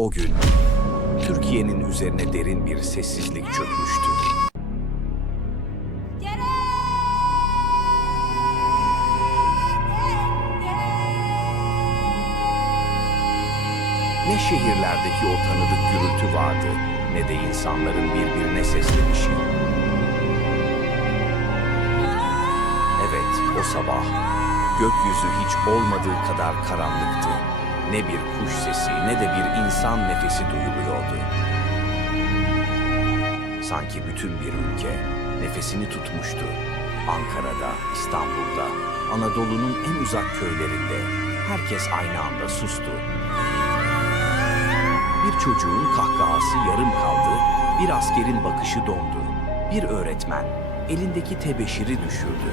O gün Türkiye'nin üzerine derin bir sessizlik çökmüştü. Ne şehirlerdeki o tanıdık gürültü vardı ne de insanların birbirine seslenişi. Evet, o sabah gökyüzü hiç olmadığı kadar karanlıktı. Ne bir kuş sesi ne de bir insan nefesi duyuluyordu. Sanki bütün bir ülke nefesini tutmuştu. Ankara'da, İstanbul'da, Anadolu'nun en uzak köylerinde herkes aynı anda sustu. Bir çocuğun kahkahası yarım kaldı, bir askerin bakışı dondu. Bir öğretmen elindeki tebeşiri düşürdü.